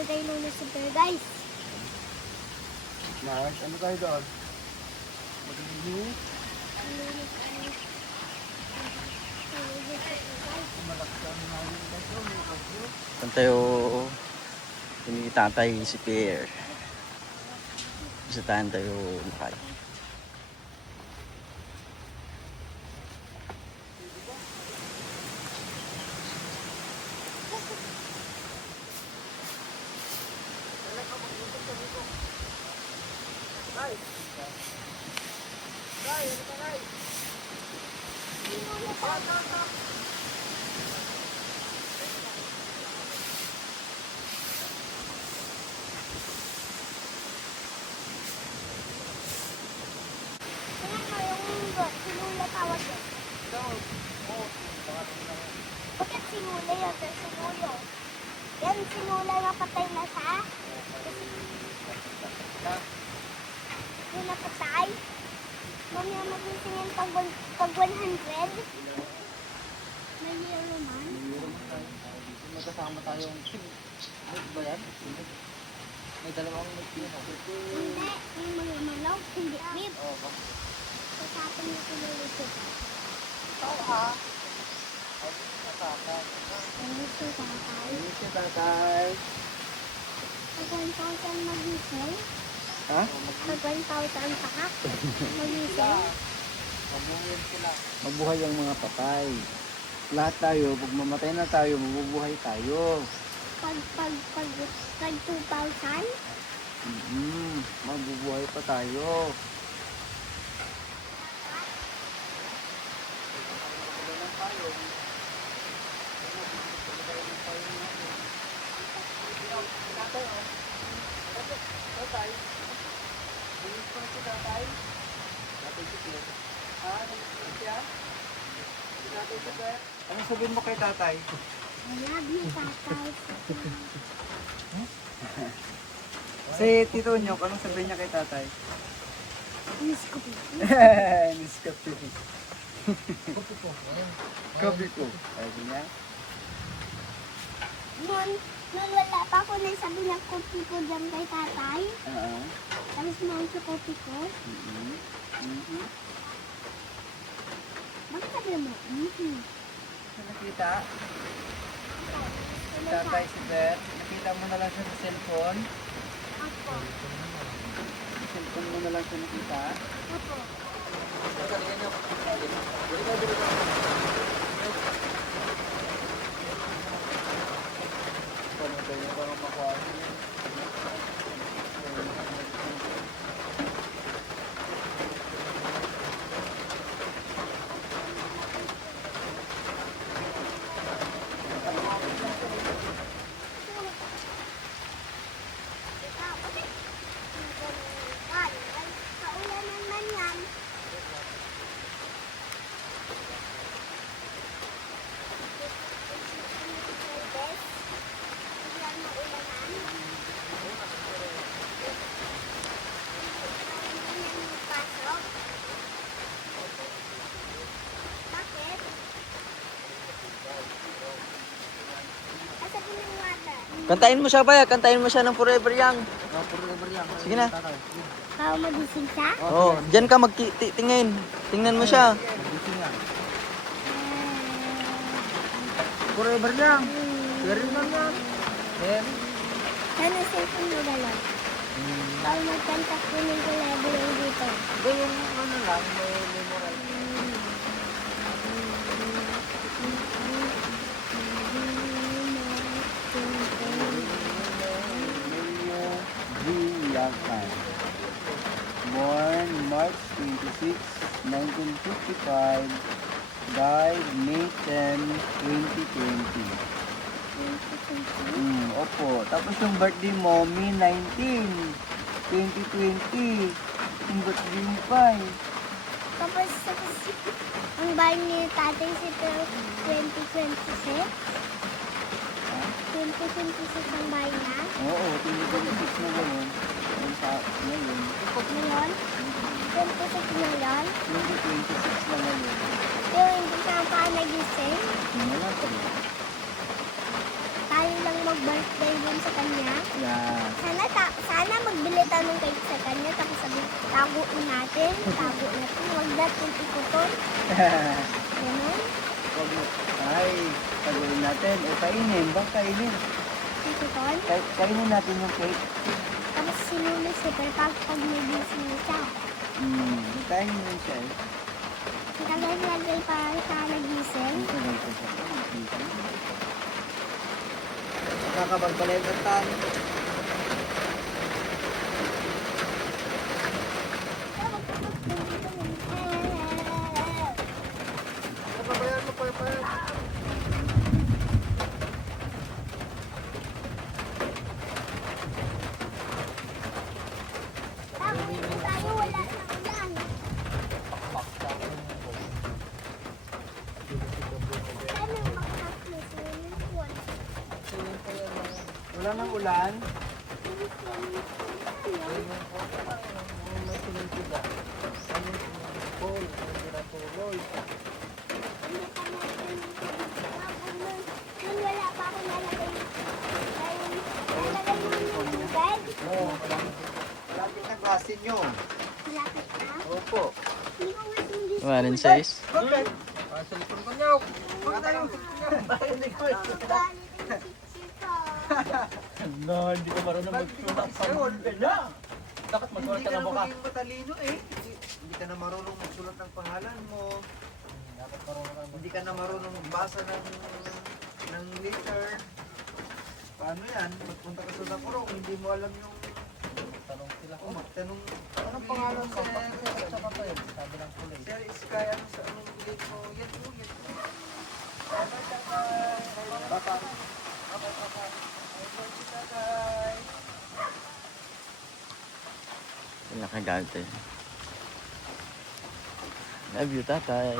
tayo kay Luna Super, guys. Nice. Ano tayo doon? Mag-ihi? Saan tayo ni tatay si Pierre. Bisitahan tayo nakay. Bakit sinula yun? Sinulo. Yan, sinula na patay na siya. Yung napatay. Mamaya magising yan pag 100. May year naman. Magkasama tayong mag ba yan? May dalawang mag-pino. Hindi, may mga manaw. Hindi, bib. Oo ba? Kasapin niyo sinulito. Ikaw ha? Ay, nakakak. Ano ito, tatay? Ayun siya tatay. Pag 1,000 magising. Ha? Pag 1,000 pakak. Magising. Mabuhin sila. Mabuhay ang mga patay. Lahat tayo, pag mamatay na tayo, mabubuhay tayo. Pag 2,000. Mabubuhay pa tayo. Ano sabihin mo kay tatay? I love you, tatay. Si Tito Nyok, anong sabihin niya kay tatay? Miss ko po. Miss Kapi. Kapi ko. Sabi niya? Noon wala pa ako na sabi ng kopi ko dyan kay tatay. Oo. Tapos mahal sa kopi ko. Bakit sabi mo? So, nakita? Si tatay si Beth. Nakita mo na lang siya sa cellphone. Apo. Sa cellphone mo na lang siya nakita. Apo. Pamatay niya para makuha siya. Kaulan naman yan. Biglang maulanan. Pasok. Bakit? Asabi ng water. Kantahin mo siya ba? Kantahin mo siya ng Forever Young. Forever yan. Sige na. Kao magising ka? Oh, diyan ka magtingin. Tingnan mo siya. Forever yan. Very lang yan. Then, Ano cellphone mo dalaw? Kao magkantak ko ng kulabo yung dito. ba yung ano lang, may memorize. Villacan. Born March 26, 1955. Died May 10, 2020. Opo. Tapos yung birthday mo, May 19, 2020. Yung birthday mo pa eh. Tapos ang bahay ni tatay si 2026. 2026 ang bahay niya. Oo, 2026 na gano'n. Yung sa ngayon. Ngayon? 26 ngayon. 2026 na ngayon. Pero hindi siya pa nagising. Wala pa. Tayo lang mag-birthday dun sa kanya. Yan. Sana magbili tayo ng cake sa kanya, tapos sabi, taguin natin, huwag natin ikuton. Ganun. Wag mo. Ay, taguin natin. O kainin, bang kainin? Ikuton. Kainin natin yung cake. Tapos sinulis siya, pero pag may busy siya. Kainin mo siya eh. Tagal-tagal pa siya nagising. Nakakabagbalay ng tan. Papabayaan mo, papabayaan. Tapos tayo, wala na ulan. Ano yung makakaklis? Swimming pool. Wala nang ulan. Swimming pool. Ano? Hindi pa natin nung wala pa ako nalagay. Nalagay mo yung bed. Oo, malapit na klase nyo. Malapit na. Opo. Hindi ko nga hindi. 1 and 6. Bakit? Ah, cellphone ko niyo. Bakit tayo? Hindi ko Galit ang teacher ko. No, hindi ko marunong magsulat. Dapat Hindi ka na maging matalino eh. Hindi ka na marunong magsulat ng pangalan mo. Hindi ka na marunong magbasa ng letter. Paano yan? Magpunta ka sa Nakuro kung hindi mo alam yung Tanong sila. magtanong. Anong pangalan sa papel? Sabi ng kulay. Sir, Sky, ano sa anong grade mo? Yan mo, yan mo. Bye, tatay. Baka. Bye, tatay. Bye, tatay. Nakagante. Love you, tatay.